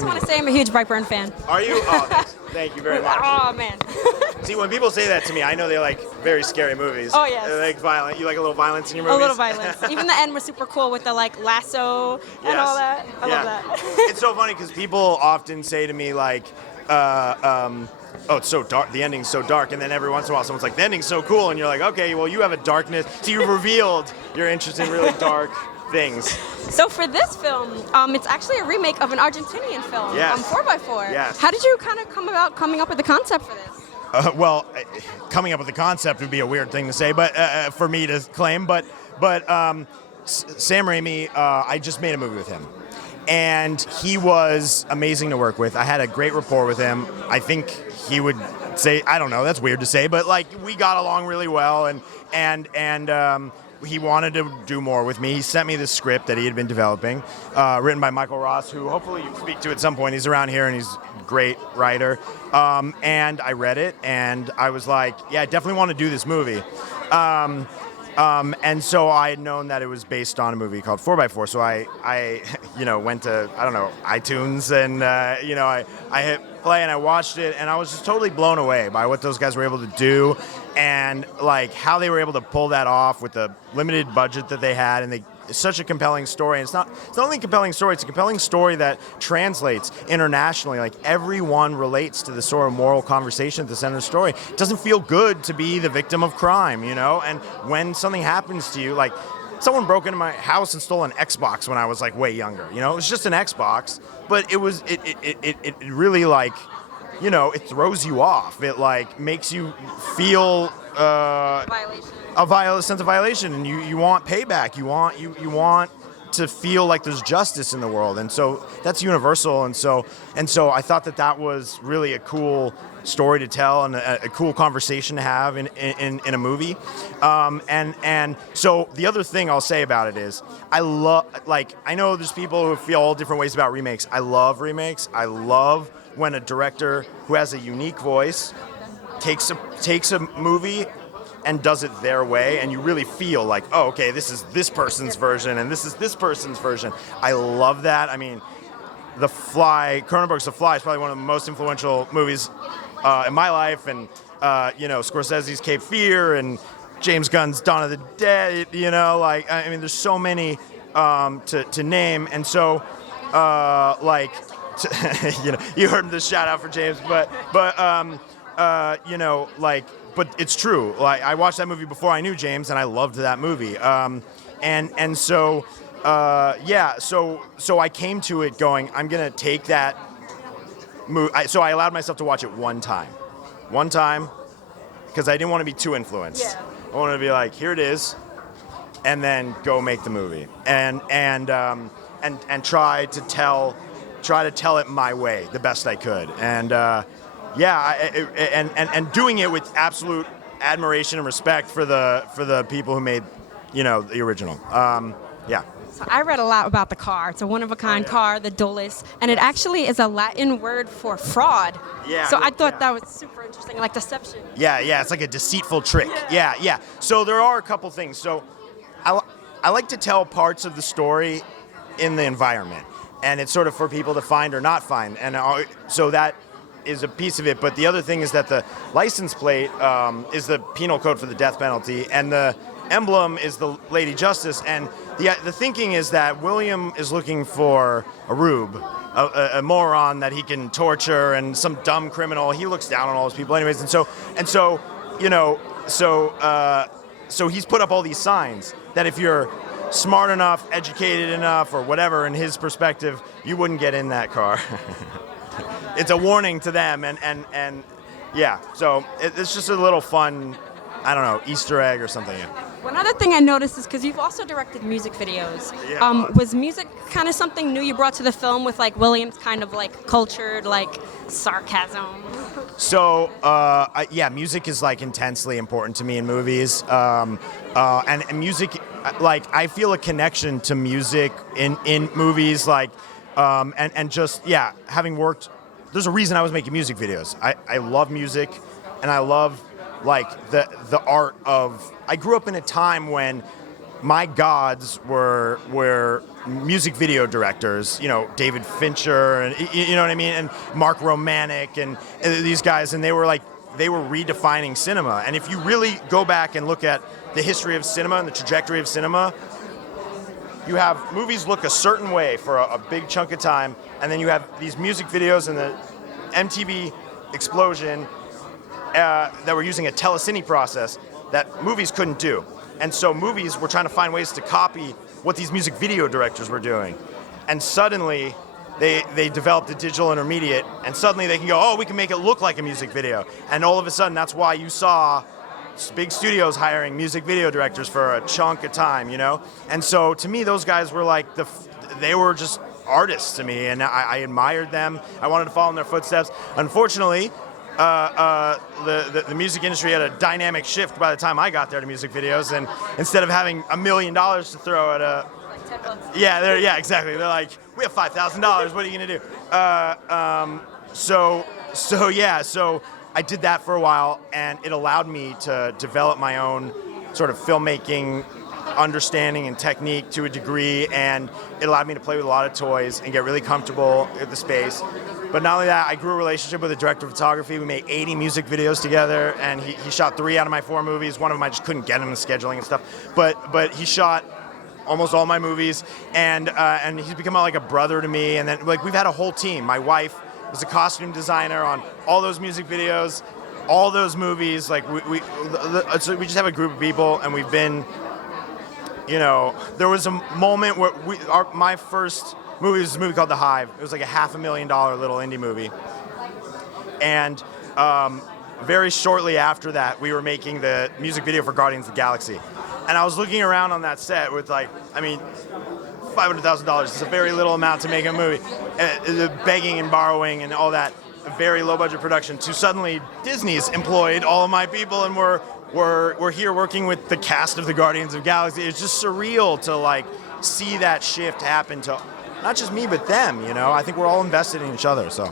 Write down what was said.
just want to say I'm a huge Brightburn fan. Are you? Oh, thanks. Thank you very much. Oh, man. See, when people say that to me, I know they like very scary movies. Oh, yes. They like violent. You like a little violence in your movies? A little violence. Even the end was super cool with the like lasso and all that. I love that. It's so funny because people often say to me like, oh, it's so dark. The ending's so dark, and then every once in a while, someone's like, "The ending's so cool," and you're like, "Okay, well, you have a darkness." So you revealed your interest in really dark things. So for this film, it's actually a remake of an Argentinian film, Yes. 4x4. Yes. How did you kind of come about coming up with the concept for this? Well, coming up with the concept would be a weird thing to say, but for me to claim. But Sam Raimi, I just made a movie with him, and he was amazing to work with. I had a great rapport with him. I think he would say, I don't know, that's weird to say, but like we got along really well, and he wanted to do more with me. He sent me this script that he had been developing, written by Michael Ross, who hopefully you speak to at some point. He's around here and he's a great writer. And I read it and I was like, yeah, I definitely want to do this movie. And so I had known that it was based on a movie called 4x4. So I went to, I don't know, iTunes and, I hit play and I watched it and I was just totally blown away by what those guys were able to do and like how they were able to pull that off with the limited budget that they had. And it's such a compelling story. And it's not only a compelling story, it's a compelling story that translates internationally. Like everyone relates to the sort of moral conversation at the center of the story. It doesn't feel good to be the victim of crime, and when something happens to you, like someone broke into my house and stole an Xbox when I was like way younger. It was just an Xbox, but it really like, it throws you off. It like makes you feel a sense of violation, and you want payback. You want to feel like there's justice in the world, and so that's universal. And so I thought that was really a cool story to tell and a cool conversation to have in a movie. And so the other thing I'll say about it is I know there's people who feel all different ways about remakes. I love remakes. I love when a director who has a unique voice takes a movie and does it their way, and you really feel like, oh, okay, this is this person's version and this is this person's version. I love that. I mean, Cronenberg's The Fly is probably one of the most influential movies in my life, and Scorsese's Cape Fear and James Gunn's Dawn of the Dead. There's so many to name, and so you heard the shout out for James, but it's true. Like I watched that movie before I knew James, and I loved that movie. So I came to it going, I'm gonna take that movie. So I allowed myself to watch it one time, because I didn't want to be too influenced. Yeah. I wanted to be like, here it is, and then go make the movie, and try to tell it my way the best I could, and doing it with absolute admiration and respect for the people who made, the original. So I read a lot about the car. It's a one-of-a-kind car, the Dulles, and it actually is a Latin word for fraud. Yeah. So I thought that was super interesting, like deception. Yeah, it's like a deceitful trick. Yeah. So there are a couple things. So I like to tell parts of the story in the environment, and it's sort of for people to find or not find, and so that is a piece of it. But the other thing is that the license plate is the penal code for the death penalty, and the emblem is the Lady Justice. And the thinking is that William is looking for a rube, a moron that he can torture, and some dumb criminal. He looks down on all those people, anyways. So he's put up all these signs that if you're smart enough, educated enough, or whatever, in his perspective, you wouldn't get in that car. It's a warning to them, and so it's just a little fun, I don't know, Easter egg or something. Yeah. One other thing I noticed is because you've also directed music videos. Yeah. Was music kind of something new you brought to the film with like Williams' kind of like cultured like sarcasm? So music is like intensely important to me in movies, and music, like I feel a connection to music in movies, like and just having worked. There's a reason I was making music videos. I love music, and I love like the art of. I grew up in a time when my gods were music video directors, David Fincher, and you know what I mean, and Mark Romanek, and these guys, and they were redefining cinema. And if you really go back and look at the history of cinema and the trajectory of cinema, you have movies look a certain way for a big chunk of time, and then you have these music videos and the MTV explosion that were using a telecine process that movies couldn't do. And so movies were trying to find ways to copy what these music video directors were doing. And suddenly they developed a digital intermediate, and suddenly they can go, oh, we can make it look like a music video. And all of a sudden, that's why you saw big studios hiring music video directors for a chunk of time, And so to me, those guys were like, they were just artists to me, and I admired them. I wanted to follow in their footsteps. Unfortunately, the music industry had a dynamic shift by the time I got there to music videos, and instead of having $1 million to throw at a... Yeah, exactly. They're like, we have $5,000. What are you gonna do? So I did that for a while, and it allowed me to develop my own sort of filmmaking understanding and technique to a degree, and it allowed me to play with a lot of toys and get really comfortable with the space. But not only that, I grew a relationship with a director of photography. We made 80 music videos together, and he shot 3 out of my 4 movies. One of them I just couldn't get him in scheduling and stuff. But he shot almost all my movies, and he's become like a brother to me. And then we've had a whole team. My wife was a costume designer on all those music videos, all those movies. We just have a group of people, and we've been, there was a moment where my first movie was a movie called The Hive. It was like a $500,000 little indie movie. And very shortly after that, we were making the music video for Guardians of the Galaxy. And I was looking around on that set with $500,000 is a very little amount to make a movie. Begging and borrowing and all that, a very low budget production, to suddenly Disney's employed all of my people, and we're here working with the cast of the Guardians of the Galaxy. It's just surreal to see that shift happen to not just me, but them, I think we're all invested in each other, so.